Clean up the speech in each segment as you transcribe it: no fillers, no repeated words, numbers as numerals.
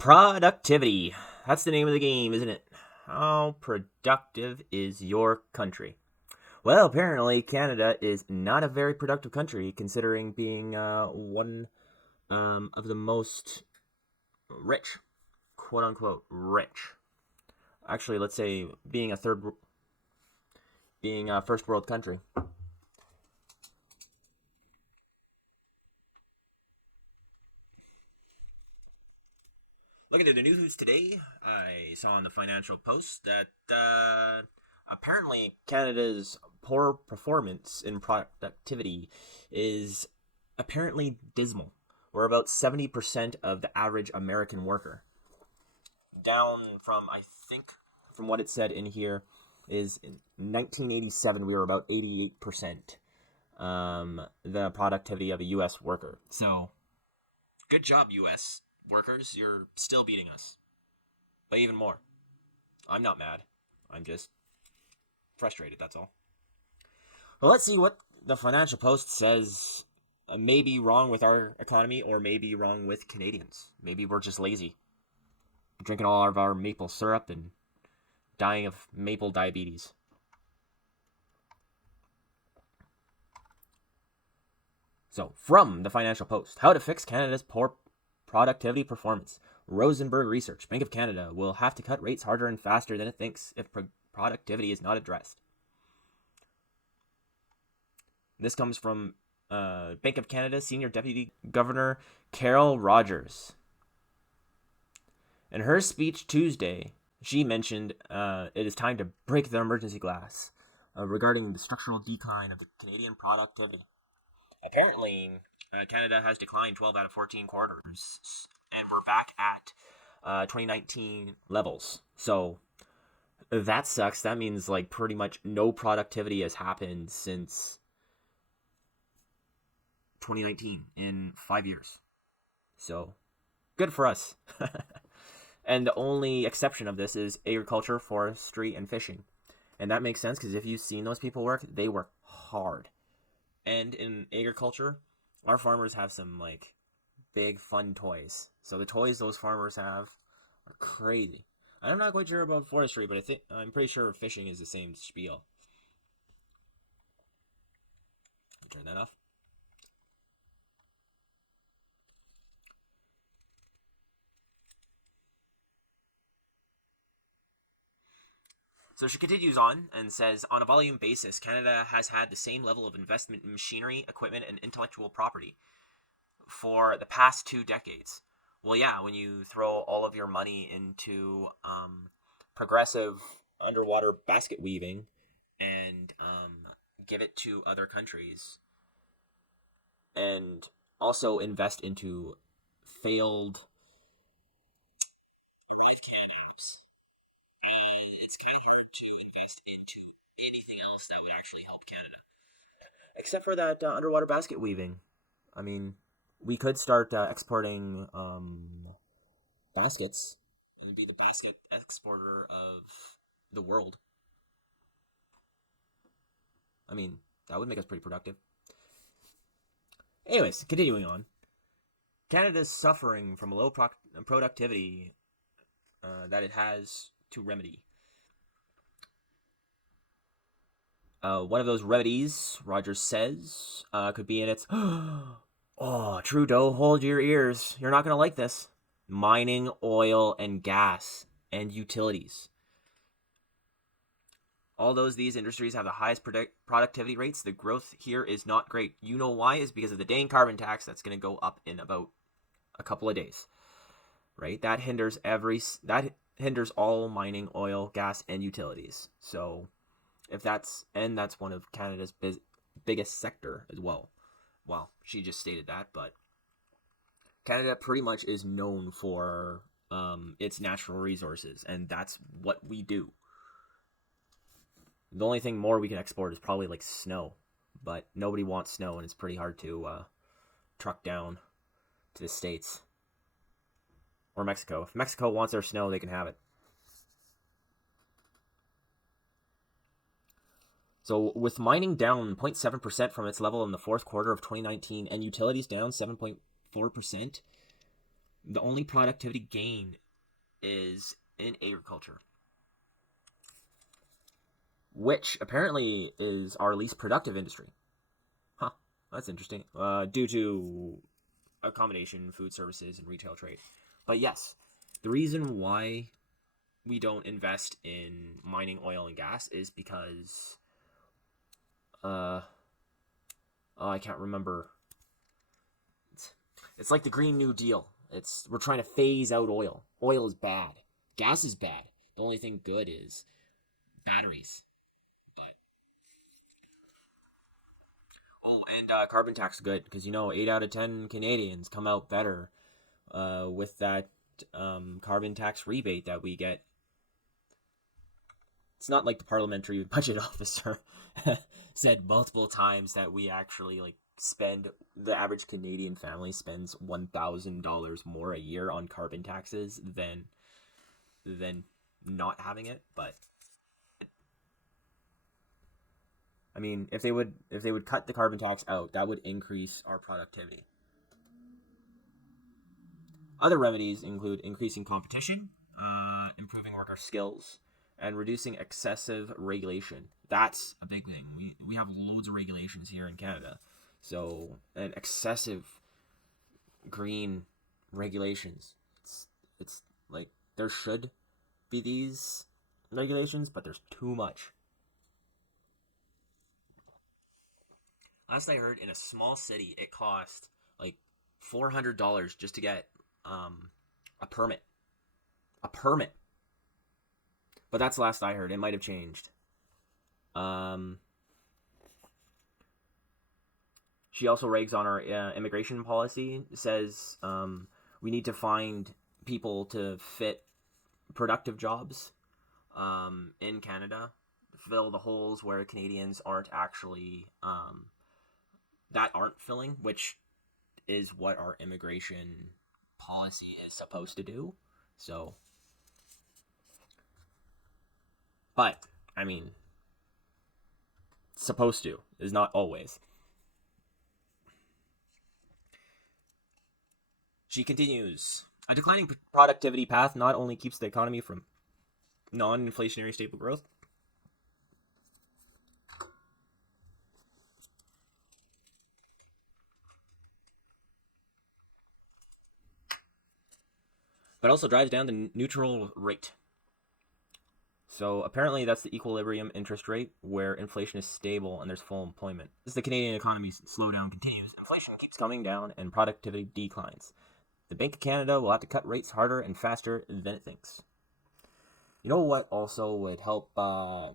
Productivity. That's the name of the game, isn't it? How productive is your country? Well, apparently Canada is not a very productive country, considering being one of the most rich, quote unquote, rich. Actually, let's say being a first world country. Looking at the news today, I saw on the Financial Post that apparently Canada's poor performance in productivity is apparently dismal. We're about 70% of the average American worker. Down from, I think, from what it said in here, is in 1987 we were about 88% the productivity of a U.S. worker. So, good job, U.S. workers. You're still beating us. But even more. I'm not mad. I'm just frustrated, that's all. Well, let's see what the Financial Post says may be wrong with our economy or may be wrong with Canadians. Maybe we're just lazy. Drinking all of our maple syrup and dying of maple diabetes. So, from the Financial Post, how to fix Canada's poor productivity performance. Rosenberg Research, Bank of Canada, will have to cut rates harder and faster than it thinks if productivity is not addressed. This comes from Bank of Canada Senior Deputy Governor Carol Rogers. In her speech Tuesday, she mentioned it is time to break the emergency glass regarding the structural decline of the Canadian productivity. Apparently, Canada has declined 12 out of 14 quarters, and we're back at 2019 levels. So that sucks. That means like pretty much no productivity has happened since 2019 in 5 years. So good for us. And the only exception of this is agriculture, forestry, and fishing. And that makes sense because if you've seen those people work, they work hard. And in agriculture, our farmers have some like big fun toys. So the toys those farmers have are crazy. I'm not quite sure about forestry, but I'm pretty sure fishing is the same spiel. Turn that off. So she continues on and says, on a volume basis, Canada has had the same level of investment in machinery, equipment, and intellectual property for the past 2 decades. Well, yeah, when you throw all of your money into progressive underwater basket weaving and give it to other countries and also invest into failed ArriveCAN apps, it's kind of hard to invest into anything else that would actually help Canada. Except for that underwater basket weaving. I mean, we could start exporting baskets and be the basket exporter of the world. I mean, that would make us pretty productive. Anyways, continuing on. Canada is suffering from a low productivity that it has to remedy. One of those remedies, Rogers says, could be in its... Oh, Trudeau, hold your ears. You're not going to like this. Mining, oil, and gas, and utilities. Although these industries have the highest productivity rates, the growth here is not great. You know why? Is because of the dang carbon tax that's going to go up in about a couple of days. Right? That hinders all mining, oil, gas, and utilities. So that's one of Canada's biggest sector as well. Well, she just stated that, but Canada pretty much is known for its natural resources, and that's what we do. The only thing more we can export is probably like snow, but nobody wants snow, and it's pretty hard to truck down to the States or Mexico. If Mexico wants their snow, they can have it. So with mining down 0.7% from its level in the fourth quarter of 2019 and utilities down 7.4%, The only productivity gain is in agriculture, which apparently is our least productive industry. Huh, that's interesting. Due to accommodation, food services, and retail trade. But yes, the reason why we don't invest in mining oil and gas is because I can't remember. It's like the Green New Deal. We're trying to phase out oil. Oil is bad. Gas is bad. The only thing good is batteries. But and carbon tax is good because 8 out of 10 Canadians come out better with that carbon tax rebate that we get. It's not like the parliamentary budget officer said multiple times that we actually the average Canadian family spends $1,000 more a year on carbon taxes than not having it. But I mean, if they would cut the carbon tax out, that would increase our productivity. Other remedies include increasing competition, improving worker skills, and reducing excessive regulation. That's a big thing. We have loads of regulations here in Canada. So, and excessive green regulations. It's like there should be these regulations, but there's too much. Last I heard, in a small city, it cost like $400 just to get a permit. A permit. But that's last I heard. It might have changed. She also rags on our immigration policy. Says we need to find people to fit productive jobs in Canada, fill the holes where Canadians aren't actually aren't filling, which is what our immigration policy is supposed to do. So, but I mean, supposed to is not always. She continues, a declining productivity path not only keeps the economy from non-inflationary stable growth, but also drives down the neutral rate. So apparently that's the equilibrium interest rate where inflation is stable and there's full employment. As the Canadian economy's slowdown continues, inflation keeps coming down and productivity declines. The Bank of Canada will have to cut rates harder and faster than it thinks. You know what also would help a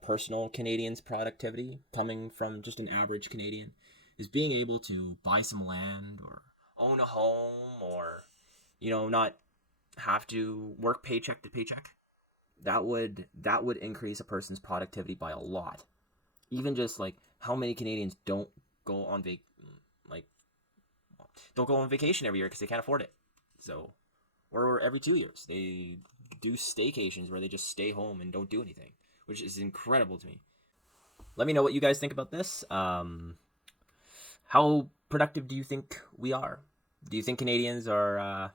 personal Canadian's productivity coming from just an average Canadian is being able to buy some land or own a home or not have to work paycheck to paycheck. That would increase a person's productivity by a lot. Even just how many Canadians don't go on vacation every year because they can't afford it. So, or every 2 years they do staycations where they just stay home and don't do anything, which is incredible to me. Let me know what you guys think about this. How productive do you think we are? Do you think Canadians are?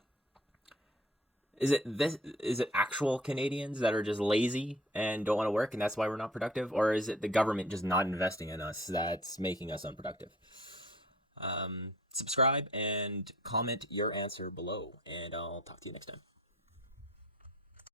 Is it actual Canadians that are just lazy and don't want to work, and that's why we're not productive, or is it the government just not investing in us that's making us unproductive? Subscribe and comment your answer below, and I'll talk to you next time.